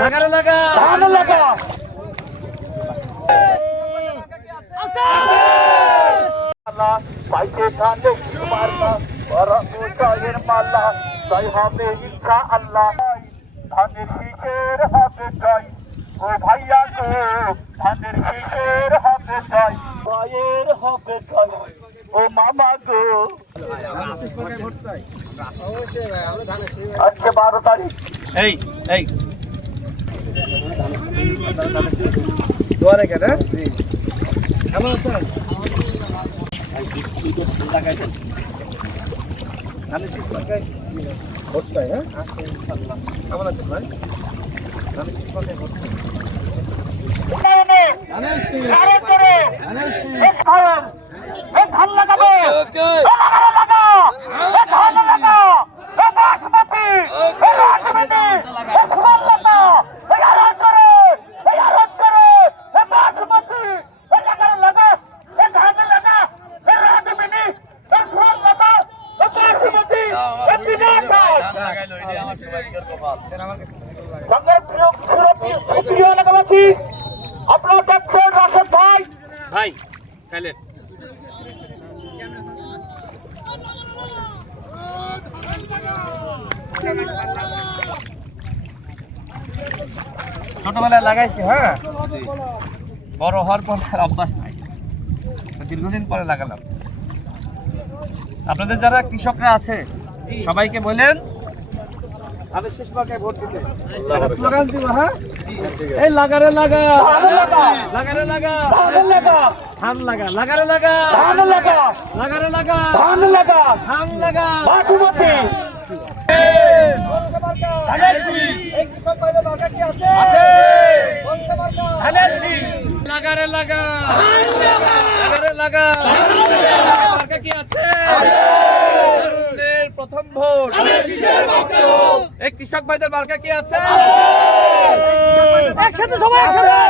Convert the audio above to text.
লাগারে লাগা ধান লাগা আল্লাহ পাইতে ধানে মারলা ওরা মুসাইর মাল্লা তাই হবে ইনশাআল্লাহ ধানের শীষের হবে জয় ও ভাইয়া গো ধানের শীষের হবে জয় জয়ের হবে জয় ও মামা গো আজকে 12 তারিখ এই এই দোয়ারে কেন কেমন আছেন লাগাইছেন ধানের শীষ লাগাই ভোটটাই হ্যাঁ কেমন আছেন ভাই ধানের শীষ পাকায় ভোটটাই ধান লাগাবে আপনারা দেখছেন রাশেদ ভাই ভাই সাইলেন্ট ছোটবেলায় লাগাইছি হ্যাঁ বড় হওয়ার পর আর অভ্যাস নাই দীর্ঘদিন পরে লাগালাম আপনাদের যারা কৃষকরা আছে সবাইকে বলেন আমি শেষ পাকায় ভোট দিতে স্লোগান দিব হ্যাঁ এই লাগারে লাগা লাগারে লাগা ধান লাগা লাগারে লাগা ধান লাগা লাগারে লাগা ধান লাগা ধান লাগা বাসুমতি লাগারে লাগা লাগারে লাগা মার্কা কি আছে প্রথম ভোট এই কৃষক ভাইদের মার্কা কি আছে একসাথে সবাই একসাথে